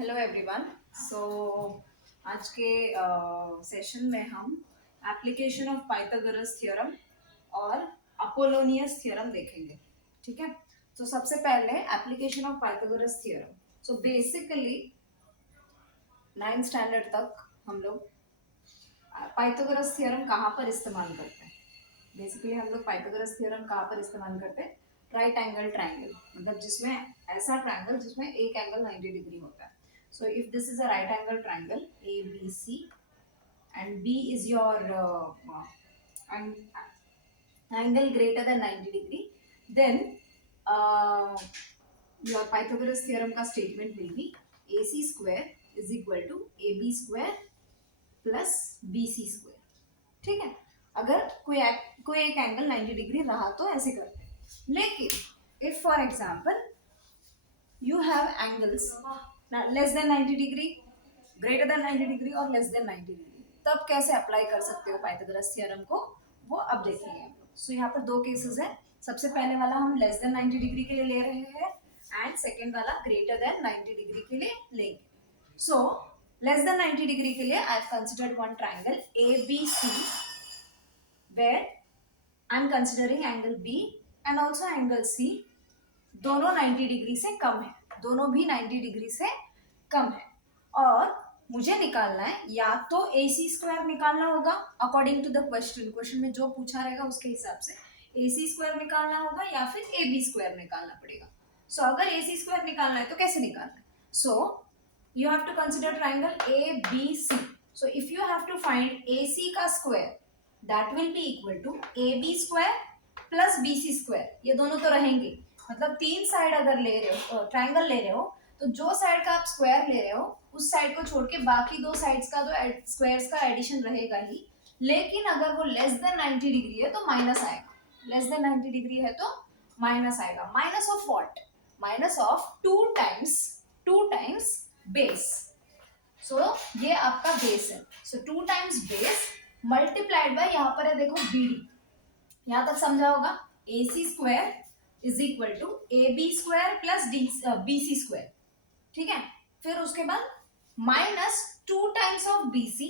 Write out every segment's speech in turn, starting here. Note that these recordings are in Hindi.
Hello everyone. सो आज के सेशन में हम एप्लीकेशन ऑफ पाइथागोरस थ्योरम और अपोलोनियस थ्योरम देखेंगे। ठीक है। तो सबसे पहले application of Pythagoras theorem. So basically 9th standard तक हम लोग पाइथागोरस थ्योरम कहाँ पर इस्तेमाल करते हैं। बेसिकली हम लोग पाइथागोरस थ्योरम कहाँ पर इस्तेमाल करते हैं? राइट एंगल ट्राइंगल, मतलब जिसमें ऐसा ट्राइंगल जिसमें एक एंगल 90 डिग्री होता है। So if this is a right angle triangle ABC and B is your angle greater than 90 degree, then your Pythagoras theorem का statement will be AC square is equal to AB square plus BC square। ठीक है। अगर कोई एक एंगल 90 डिग्री रहा तो ऐसे करते हैं। लेकिन if for example you have angles less than 90 degree, greater than 90 degree और लेस देन 90 डिग्री, तब कैसे अप्लाई कर सकते हो पाइथागोरस थ्योरम को, वो अब देखेंगे हम लोग। सो यहाँ पर दो केसेस है। सबसे पहले वाला हम लेस देन 90 डिग्री के लिए ले रहे हैं एंड सेकेंड वाला ग्रेटर देन 90 डिग्री के लिए लेंगे। सो लेस देन 90 डिग्री के लिए I have considered one triangle ABC where I am considering angle B and also angle C। दोनों 90 डिग्री से कम है, दोनों भी 90 डिग्री से कम है और मुझे निकालना है, या तो AC स्क्वायर निकालना होगा अकॉर्डिंग टू द क्वेश्चन में जो पूछा रहेगा उसके हिसाब से AC स्क्वायर निकालना होगा या फिर AB स्क्वायर निकालना पड़ेगा। सो अगर AC स्क्वायर निकालना है तो कैसे निकालना है? So you have to consider triangle ABC। So if you have to find AC का square that will be equal to AB square plus BC square. ये दोनों तो रहेंगे, मतलब तीन साइड अगर ले रहे हो, ट्राइंगल ले रहे हो, तो जो साइड का आप स्क्वायर ले रहे हो उस साइड को छोड़ के बाकी दो साइड्स का तो स्क्वायर्स का एडिशन रहेगा ही। लेकिन अगर वो लेस देन 90 डिग्री है तो माइनस आएगा, लेस देन 90 डिग्री है तो माइनस आएगा। Minus of what? Minus of two times base. So ये आपका बेस है। So two times base multiplied by, यहाँ पर है देखो BD। यहाँ तक समझा होगा। AC square is equal to AB square plus BC square. ठीक है। फिर उसके बाद minus two times of BC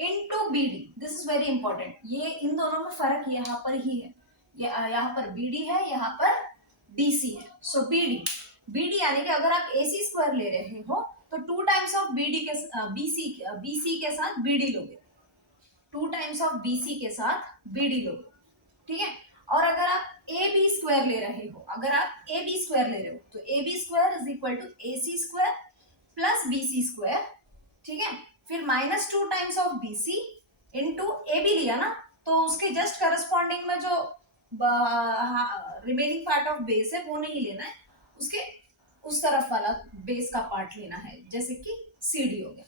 into BD। This is very important. ये इन दोनों में फर्क यहाँ पर ही है, यहाँ पर BD है, यहाँ पर DC है। सो BD यानी कि अगर आप AC स्क्वायर ले रहे हो तो टू टाइम्स ऑफ BC के साथ BD लोगे, टू टाइम्स ऑफ BC के साथ BD लोगे। ठीक है। और अगर आप AB स्क्वायर ले रहे हो, तो AB square is equal to AC square plus BC square. ठीक है। फिर minus two times of BC into AB लिया ना, तो उसके जस्ट करस्पॉन्डिंग में जो रिमेनिंग पार्ट ऑफ बेस है वो नहीं लेना है, उसके उस तरफ वाला बेस का पार्ट लेना है, जैसे कि CD हो गया।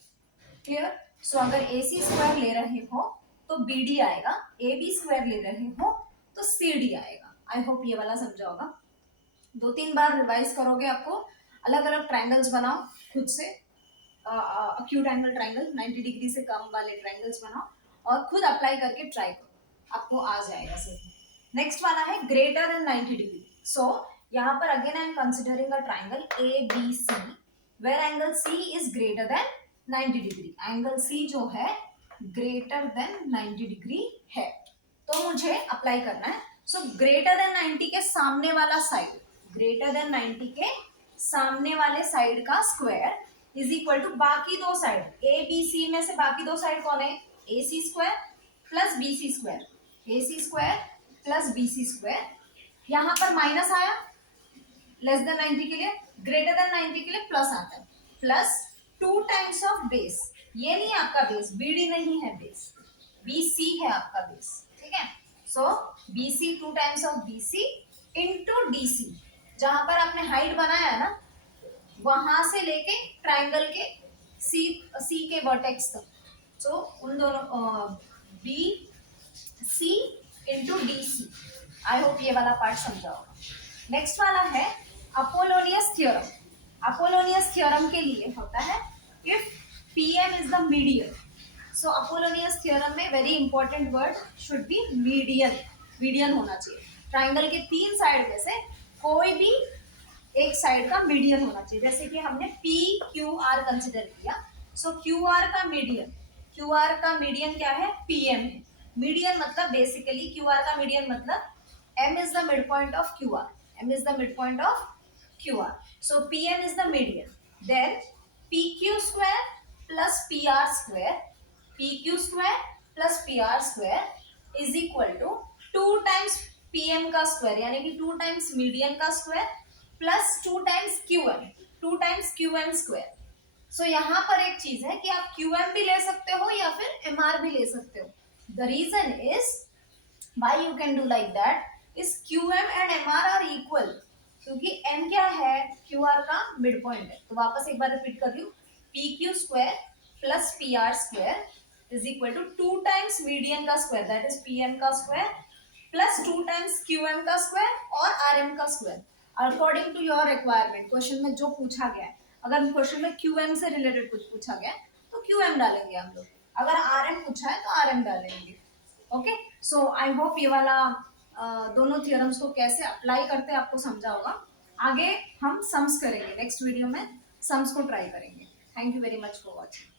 क्लियर? सो अगर AC स्क्वायर ले रहे हो तो BD आएगा, AB स्क्वायर ले रहे हो तो CD आएगा। आई होप ये वाला समझा होगा। दो तीन बार रिवाइज करोगे, आपको अलग अलग ट्राइंगल्स बनाओ खुद से, अक्यूट एंगल ट्राइंगल 90 डिग्री से कम वाले ट्राइंगल्स बनाओ और खुद अप्लाई करके ट्राई करो, आपको आ जाएगा सर। नेक्स्ट वाला है ग्रेटर देन 90 डिग्री। सो यहाँ पर again I am considering a triangle ABC where angle C is greater than 90 degree. Angle C जो है ग्रेटर देन 90 डिग्री है, तो मुझे अप्लाई करना है। सो ग्रेटर देन 90 के सामने वाला साइड, ग्रेटर देन 90 के सामने वाले साइड का स्क्वायर इज इक्वल टू बाकी दो साइड, ABC में से बाकी दो साइड कौन है? AC square plus BC square, AC square plus BC square. यहाँ पर माइनस आया लेस देन 90 के लिए, ग्रेटर देन 90 के लिए प्लस आता है, plus two times of base. ये नहीं आपका बेस, BD नहीं है बेस, BC है आपका बेस। ठीक है। सो BC to times of BC into DC। जहां पर आपने हाइट बनाया ना, वहां से लेके ट्राइंगल के C के वर्टेक्स तक, सो उन दोनों BC into DC। I hope ये वाला पार्ट समझा होगा। नेक्स्ट वाला है अपोलोनियस थ्योरम। अपोलोनियस थ्योरम के लिए होता है if PM is the median. So Apollonius theorem में very important word should be median, median होना चाहिए। ट्राइंगल के तीन साइड में से कोई भी एक साइड का मीडियन होना चाहिए। जैसे कि हमने पी क्यू आर कंसिडर किया, सो क्यू आर का मीडियन, क्यू आर का मीडियन क्या है, पीएम है। मीडियन मतलब बेसिकली क्यू आर का मीडियन मतलब m is the midpoint of qr, m is the midpoint of qr, so pm is the median, then pq square plus pr square, pq square plus pr square is equal to 2 times pm का स्क्वायर यानी कि 2 टाइम्स मीडियन का square plus 2 times qm, 2 times qm square. So यहाँ पर एक चीज है कि आप qm भी ले सकते हो या फिर mr भी ले सकते हो। The reason is why you can do like that is qm and mr are equal, क्योंकि m क्या है, qr का मिड पॉइंट है। तो वापस एक बार रिपीट कर रही हूँ, pq square plus pr square is equal to 2 times median का स्क्वायर दैट इज pm का स्क्वायर प्लस 2 टाइम्स qm का स्क्वायर और rm का square according to your requirement. Question में जो पूछा गया है, अगर क्वेश्चन में qm से रिलेटेड कुछ पूछा गया है तो qm डालेंगे हम लोग, अगर rm पूछा है तो rm डालेंगे। ओके, सो आई होप ये वाला दोनों थियरम्स को कैसे अप्लाई करते हैं आपको समझा होगा। आगे हम सम्स करेंगे, नेक्स्ट वीडियो में सम्स को ट्राई करेंगे। Thank you very much for watching.